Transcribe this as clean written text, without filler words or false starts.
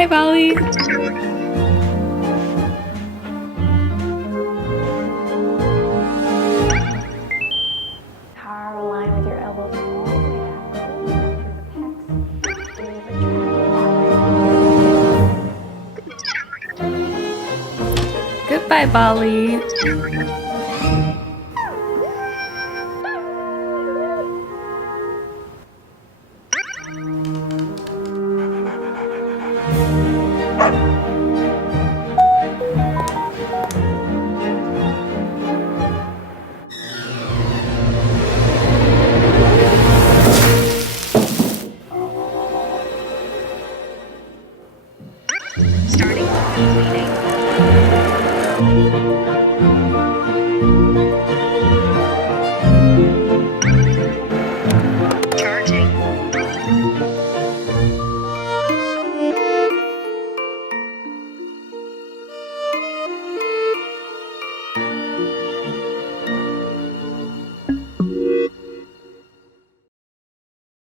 Hi, Bali. Car align with your elbows all the way down through the pecs. Really retract. Goodbye, Bali. Starting to feel bleeding.